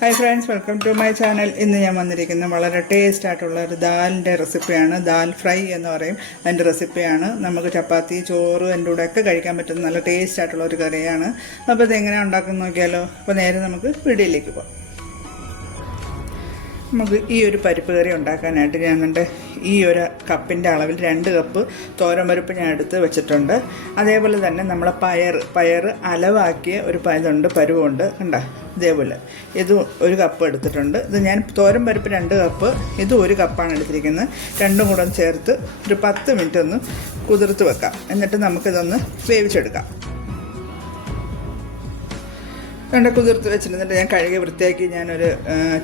Hi friends welcome to my channel ഇന്ന് ഞാൻ വന്നിരിക്കുന്ന വളരെ ടേസ്റ്റ് ആയിട്ടുള്ള ഒരു ദാലിന്റെ റെസിപ്പിയാണ് ദാൽ ഫ്രൈ എന്ന് പറയും. അതിന്റെ റെസിപ്പിയാണ് നമുക്ക് ചപ്പാത്തി ചോറ് എന്റെ ഒക്കെ കഴിക്കാൻ പറ്റുന്ന നല്ല ടേസ്റ്റ് ആയിട്ടുള്ള ഒരു കറിയാണ്. അപ്പോൾ ഇത് എങ്ങനെയാണ് ഉണ്ടാക്കുന്നത് നോക്കിയാലോ. അപ്പോൾ നേരെ നമുക്ക് വീഡിയോയിലേക്ക് പോകാം നമുക്ക് ഈ ഒരു പരിപ്പ് കറി ഉണ്ടാക്കാനായിട്ട് ഞാൻ കണ്ട് ഈ ഒരു കപ്പിന്റെ അളവിൽ രണ്ട് കപ്പ് തോരൻ പരിപ്പ് ഞാൻ എടുത്ത് വെച്ചിട്ടുണ്ട്. അതേപോലെ തന്നെ നമ്മളെ പയർ പയർ അലവാക്കിയ ഒരു പയതുണ്ട് പരുവുണ്ട് കണ്ട? ഇതേപോലെ. ഇത് ഒരു കപ്പ് എടുത്തിട്ടുണ്ട്. ഇത് ഞാൻ തോരൻ പരിപ്പ് രണ്ട് കപ്പ് ഇത് ഒരു കപ്പാണ് എടുത്തിരിക്കുന്നത്. രണ്ടും കൂടെ ചേർത്ത് ഒരു പത്ത് മിനിറ്റ് ഒന്ന് കുതിർത്ത് വെക്കാം. എന്നിട്ട് നമുക്കിതൊന്ന് വേവിച്ചെടുക്കാം. രണ്ട് കുതിർത്ത് വെച്ചിരുന്നിട്ട് ഞാൻ കഴുകി വൃത്തിയാക്കി ഞാനൊരു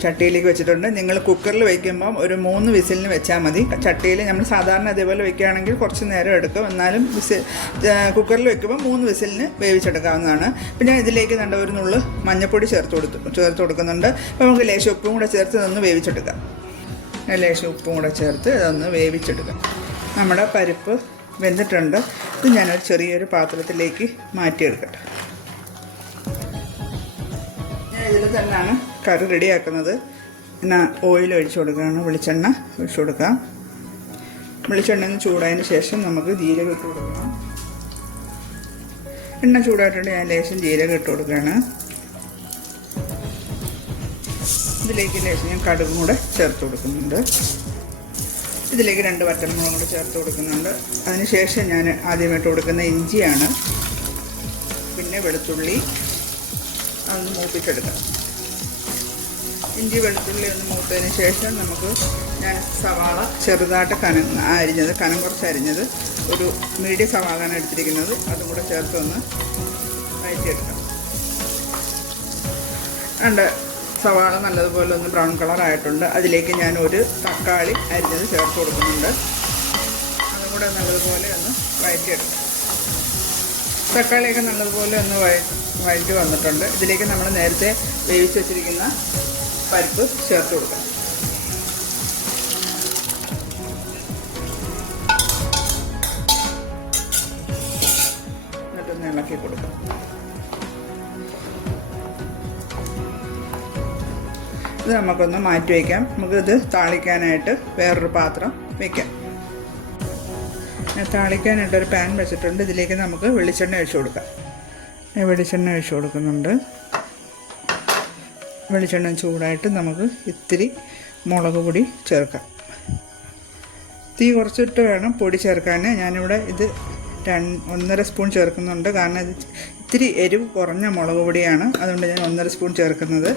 ചട്ടിയിലേക്ക് വെച്ചിട്ടുണ്ട്. നിങ്ങൾ കുക്കറിൽ വയ്ക്കുമ്പം ഒരു മൂന്ന് വിസിലിന് വെച്ചാൽ മതി. ചട്ടിയിൽ നമ്മൾ സാധാരണ അതേപോലെ വെക്കുകയാണെങ്കിൽ കുറച്ച് നേരം എടുക്കും. എന്നാലും വിസിൽ കുക്കറിൽ വെക്കുമ്പോൾ മൂന്ന് വിസിലിന് വേവിച്ചെടുക്കാവുന്നതാണ്. പിന്നെ ഞാൻ ഇതിലേക്ക് നല്ല ഒരു നുള്ളു മഞ്ഞൾപ്പൊടി ചേർത്ത് കൊടുത്തു ചേർത്ത് കൊടുക്കുന്നുണ്ട്. അപ്പോൾ നമുക്ക് ലേശം ഉപ്പും കൂടെ ചേർത്ത് ഇതൊന്ന് വേവിച്ചെടുക്കാം. ലേശം ഉപ്പും കൂടെ ചേർത്ത് ഇതൊന്ന് വേവിച്ചെടുക്കാം. നമ്മുടെ പരിപ്പ് വെന്തിട്ടുണ്ട്. ഇത് ഞാനൊരു ചെറിയൊരു പാത്രത്തിലേക്ക് മാറ്റിയെടുക്കട്ടെ. ഇതിൽ തന്നെയാണ് കറി റെഡിയാക്കുന്നത്. പിന്നെ ഓയിൽ ഒഴിച്ചു കൊടുക്കുകയാണ്. വെളിച്ചെണ്ണ ഒഴിച്ചു കൊടുക്കാം. വെളിച്ചെണ്ണ ചൂടായതിന് ശേഷം നമുക്ക് ജീരകം ഇട്ട് കൊടുക്കണം എണ്ണ ചൂടായിട്ടുണ്ട്. ഞാൻ ലേശം ജീരകം ഇട്ട് കൊടുക്കുകയാണ്. ഇതിലേക്ക് ലേശം ഞാൻ കടുകും കൂടെ ചേർത്ത് കൊടുക്കുന്നുണ്ട്. ഇതിലേക്ക് രണ്ട് വറ്റൽമുളകും കൂടെ ചേർത്ത് കൊടുക്കുന്നുണ്ട്. അതിനുശേഷം ഞാൻ ആദ്യമായിട്ട് കൊടുക്കുന്ന ഇഞ്ചിയാണ്. പിന്നെ വെളുത്തുള്ളി അതൊന്ന് മൂപ്പിച്ചെടുക്കാം ഇഞ്ചി വെളുത്തുള്ളി ഒന്ന് മൂത്തതിന് ശേഷം നമുക്ക് ഞാൻ സവാള ചെറുതായിട്ട് കനം അരിഞ്ഞത് കനം കുറച്ച് അരിഞ്ഞത് ഒരു മീഡിയം സവാളാണ് എടുത്തിരിക്കുന്നത്. അതും കൂടെ ചേർത്ത് ഒന്ന് വഴറ്റിയെടുക്കാം രണ്ട് സവാള നല്ലതുപോലെ ഒന്ന് ബ്രൗൺ കളർ ആയിട്ടുണ്ട്. അതിലേക്ക് ഞാൻ ഒരു തക്കാളി അരിഞ്ഞത് ചേർത്ത് കൊടുക്കുന്നുണ്ട്. അതും കൂടെ നല്ലതുപോലെ ഒന്ന് വഴറ്റിയെടുക്കാം തക്കാളിയൊക്കെ നല്ലതുപോലെ ഒന്ന് വഴ വഴറ്റി വന്നിട്ടുണ്ട്. ഇതിലേക്ക് നമ്മൾ നേരത്തെ വേവിച്ച് വെച്ചിരിക്കുന്ന പരിപ്പ് ചേർത്ത് കൊടുക്കാം. എന്നിട്ടൊന്ന് ഇളക്കി കൊടുക്കാം. ഇത് നമുക്കൊന്ന് മാറ്റി വയ്ക്കാം നമുക്കിത് താളിക്കാനായിട്ട് വേറൊരു പാത്രം വയ്ക്കാം താളിക്കാനായിട്ട് ഒരു പാൻ വെച്ചിട്ടുണ്ട്. ഇതിലേക്ക് നമുക്ക് വെളിച്ചെണ്ണ ഒഴിച്ചു കൊടുക്കാം. വെളിച്ചെണ്ണ ഒഴിച്ചു കൊടുക്കുന്നുണ്ട്. വെളിച്ചെണ്ണ ചൂടായിട്ട് നമുക്ക് ഇത്തിരി മുളക് പൊടി ചേർക്കാം. തീ കുറച്ചിട്ട് വേണം പൊടി ചേർക്കാൻ ഞാനിവിടെ ഇത് രണ്ട് ഒന്നര സ്പൂൺ ചേർക്കുന്നുണ്ട്. കാരണം ഇത് ഇത്തിരി എരിവ് കുറഞ്ഞ മുളക് പൊടിയാണ്. അതുകൊണ്ട് ഞാൻ ഒന്നര സ്പൂൺ ചേർക്കുന്നത്.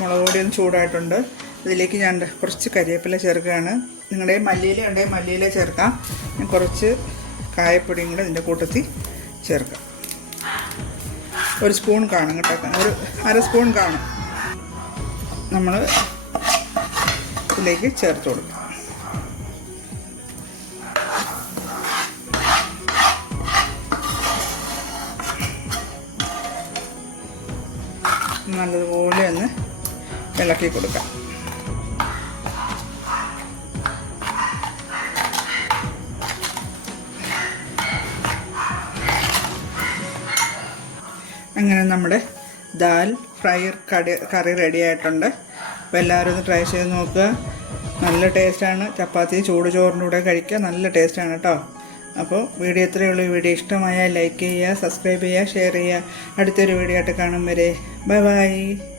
മുളക് പൊടി ഒന്ന് ചൂടായിട്ടുണ്ട്. ഇതിലേക്ക് ഞാൻ കുറച്ച് കരിവേപ്പില ചേർക്കുകയാണ്. നിങ്ങളുടെ മല്ലിയില ഉണ്ടെങ്കിൽ മല്ലിയില ചേർക്കാം. ഞാൻ കുറച്ച് കായപ്പൊടിയും കൂടെ ഇതിന്റെ കൂട്ടത്തിൽ ചേർക്കാം. ഒരു സ്പൂൺ കാണും കേട്ടോ. ഒരു അര സ്പൂൺ കാണും. നമ്മൾ ഇതിലേക്ക് ചേർത്ത് കൊടുക്കാം. നല്ലതുപോലെ ഒന്ന് ഇളക്കി കൊടുക്കാം. അങ്ങനെ നമ്മുടെ ദാൽ ഫ്രൈ കടി കറി റെഡി ആയിട്ടുണ്ട്. അപ്പോൾ എല്ലാവരും ഒന്ന് ട്രൈ ചെയ്ത് നോക്കുക. നല്ല ടേസ്റ്റാണ് ചപ്പാത്തി ചൂട് ചോറിന്റെ കൂടെ കഴിക്കുക. നല്ല ടേസ്റ്റാണ് കേട്ടോ. അപ്പോൾ വീഡിയോ ഇത്രയേ ഉള്ളൂ. വീഡിയോ ഇഷ്ടമായാൽ ലൈക്ക് ചെയ്യുക സബ്സ്ക്രൈബ് ചെയ്യുക ഷെയർ ചെയ്യുക. അടുത്തൊരു വീഡിയോ ആയിട്ട് കാണും വരെ. Bye bye